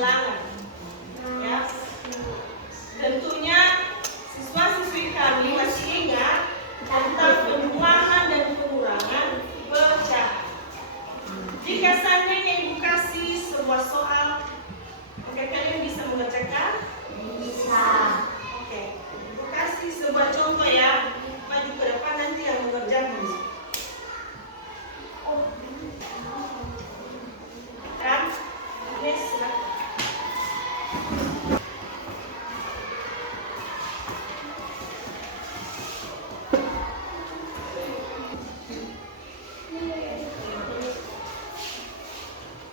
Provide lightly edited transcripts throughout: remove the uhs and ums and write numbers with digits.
bilangan. Ya, tentunya siswa-siswi kami masih ingat tentang pengulangan dan pengurangan pecahan. Jika seandainya Ibu kasih sebuah soal, maka kalian bisa mengerjakan? Bisa. Oke, Ibu kasih sebuah contoh ya. Maju ke depan nanti yang mengerjakan. Kan? Ini silakan.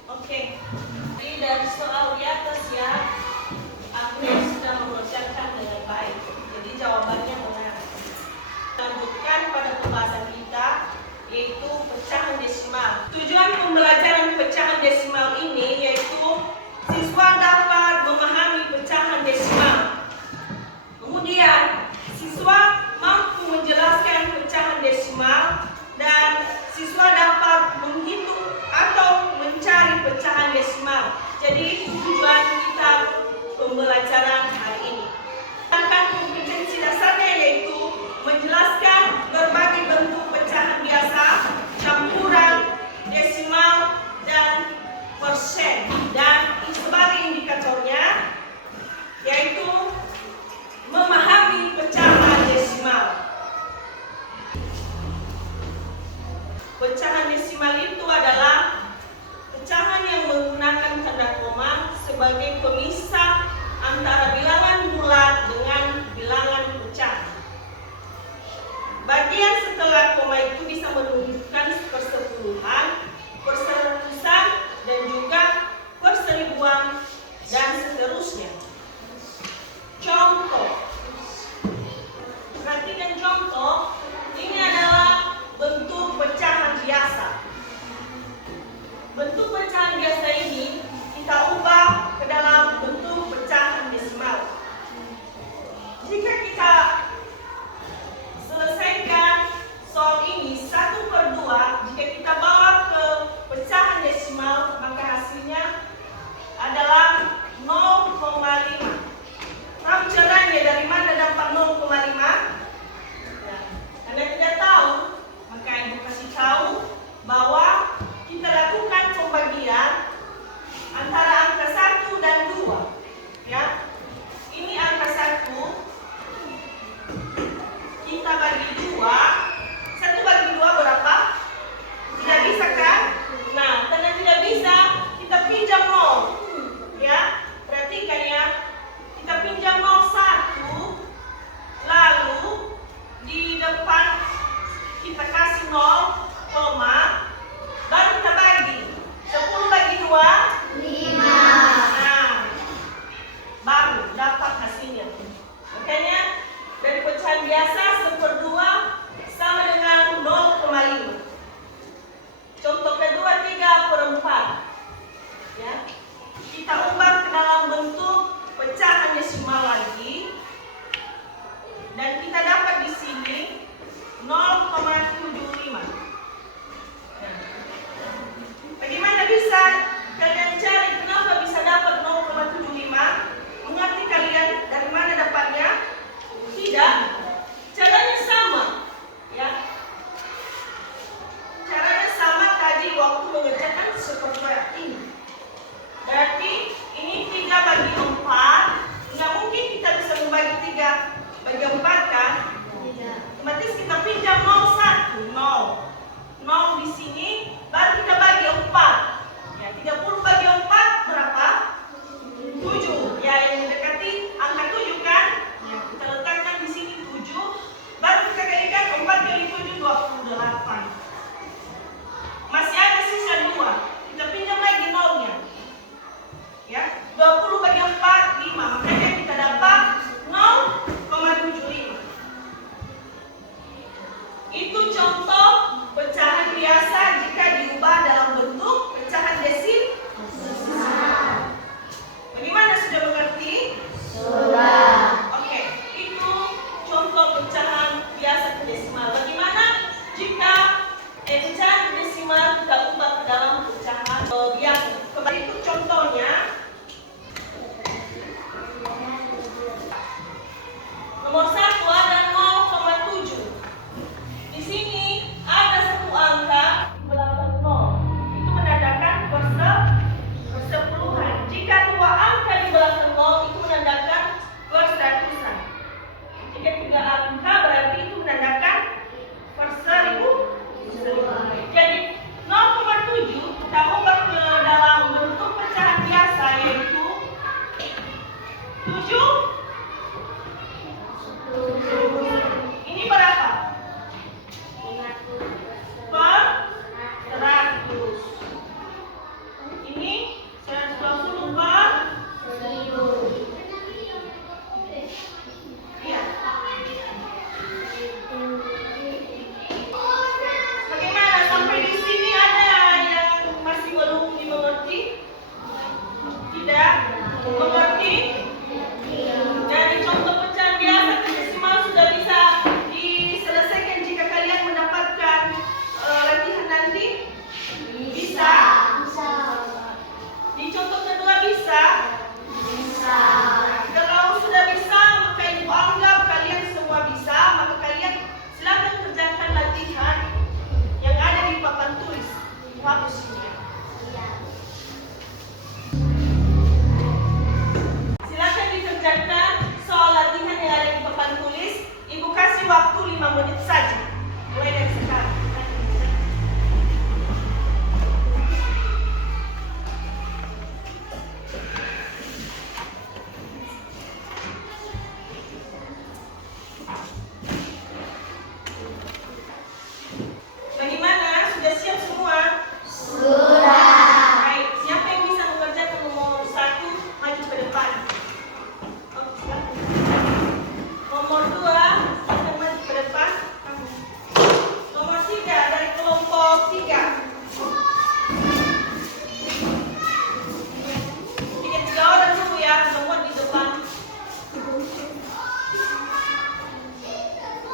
Oke, jadi dari soal di atas ya, Agnes sudah mengerjakan dengan baik. Jadi jawabannya benar. Lanjutkan pada pembahasan kita, yaitu pecahan desimal. Tujuan pembelajaran pecahan desimal ini yaitu siswa dapat memahami pecahan desimal. Kemudian, siswa mampu menjelaskan pecahan desimal dan siswa dapat menghitung atau mencari pecahan desimal. Jadi tujuan kita pembelajaran hari ini. Sedangkan kompetensi dasarnya yaitu menjelaskan berbagai bentuk pecahan biasa, campuran, desimal, dan persen. Dan sebagai indikatornya yaitu memahami pecahan desimal. Pecahan desimal itu adalah pecahan yang menggunakan tanda koma sebagai pemisah antara bilangan bulat dengan bilangan pecah. Bagian setelah koma itu bisa menunjukkan persepuluhan, perseratusan, dan juga perseribuan, dan seterusnya. Contoh. Perhatikan contoh. Ini adalah bentuk pecahan biasa. Bentuk pecahan biasa ini kita ubah ke dalam bentuk pecahan desimal. Jika kita selesaikan soal ini 1/2, jika kita bawa ke pecahan desimal, maka hasilnya adalah 0,5. Tahu caranya dari mana dapat 0,5? Ya. Anda tidak tahu, maka Ibu kasih tahu bahwa kita lakukan pembagian antara angka 1 dan 2. Ya. Ini angka 1. Kita bagi 2. 1 bagi 2 berapa? Tidak bisa kan? Nah, karena tidak bisa, kita pinjam 0. Ya, perhatikan ya. Kita pinjam 0,1. Lalu di depan kita kasih 0, baru kita bagi. 10 bagi 2, 5. nah, baru dapat hasilnya. Makanya dari pecahan biasa 1/2 sama dengan 0,5. Contoh kedua 3/4. Ya, kita ubah ke dalam bentuk pecahan desimal lagi, dan kita dapat di sini 0,75. Jadi 0,7 kita ubah ke dalam bentuk pecahan biasa, yaitu 7. Ini berapa? Per 100. Ini 120 per. Iya. Bagaimana sampai di sini, ada yang masih belum dimengerti? Tidak mengerti? Dari contoh pecahan biasa ke desimal sudah bisa diselesaikan jika kalian mendapatkan latihan nanti? Bisa? Di contoh kedua bisa? Kalau sudah bisa, maka ibu anggap kalian semua bisa, maka kalian silakan kerjakan latihan yang ada di papan tulis. Hapus ini. Silakan dikerjakan soal latihan yang ada di papan tulis. Ibu kasih waktu 5 menit saja. Mulai dari sekarang. Bagaimana? Sudah siap semua? Baik, siapa yang bisa mengerjakan nomor 1 maju ke depan? Oke, silakan. Nomor 2 silakan maju ke depan. Nomor 3 dari kelompok 3. Bikin 3 orang dulu ya, semua di depan.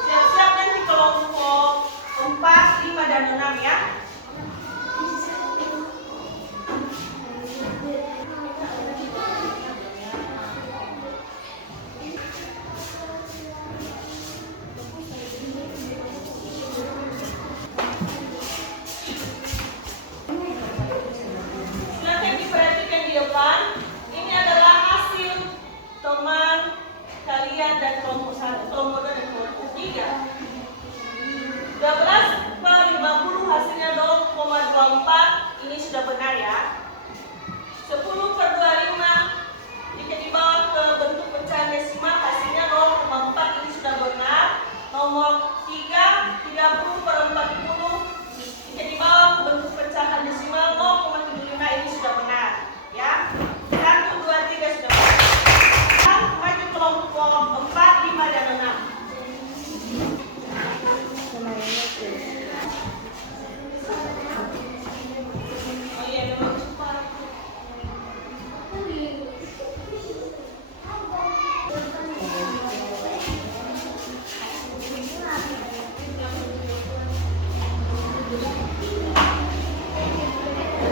Siap-siap nanti kelompok 4, 5, dan 6 ya. Silakan diperhatikan di depan. Ini adalah hasil teman kalian dan kelompok 1, kelompok 2, dan kelompok 3. 12 per 50 hasilnya 0,24. Ini sudah benar ya. 10 per 25 jika dibawa ke bentuk pecahan desimal hasilnya 0,4. Ini sudah benar. Nomor 3, 30 per 40 jika dibawa ke bentuk pecahan desimal 0,75. Ini sudah benar ya. 1, 2, 3 sudah benar. Maju kelompok 4, 5, dan 6. Oh iya, memang cepat.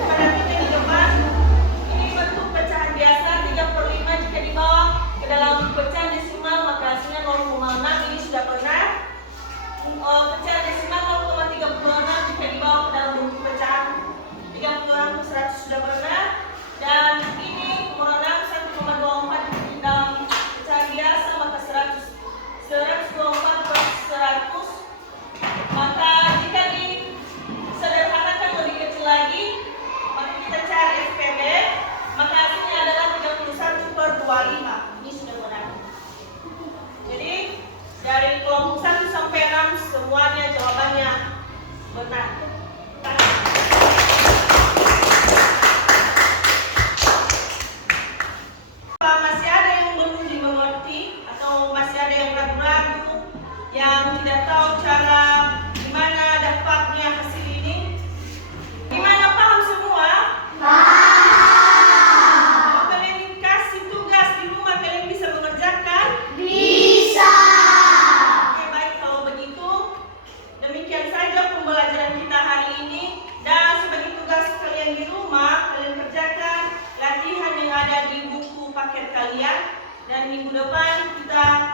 Perhatikan di depan. Ini bentuk pecahan biasa 3/5 jika dibawa ke dalam pecahan desimal maka hasilnya 0,6. Ini sudah benar. Pecahan desimal 0,36 jika dibawa ke dalam bentuk pecahan 36 per 100 sudah benar. Dan ini nomor 6, 1,24 jika di dalam pecahan biasa maka 124 per 100. Maka jika disederhanakan lebih kecil lagi, maka kita cari SPB, maka hasilnya adalah 31 per 25. Ini sudah benar. Jadi dari kelompok 1 sampai 6 semuanya jawabannya benar. Apa masih ada yang belum dimengerti atau masih ada yang ragu-ragu, yang tidak tahu cara gimana dapatnya hasil ini? Gimana, paham semua? Kalau kalian dikasih tugas di rumah, kalian bisa mengerjakan? Oke, baik, kalau begitu demikian saja pembelajaran kita hari ini. Dan sebagai tugas kalian di rumah, kalian kerjakan latihan yang ada di buku paket kalian. Dan minggu depan kita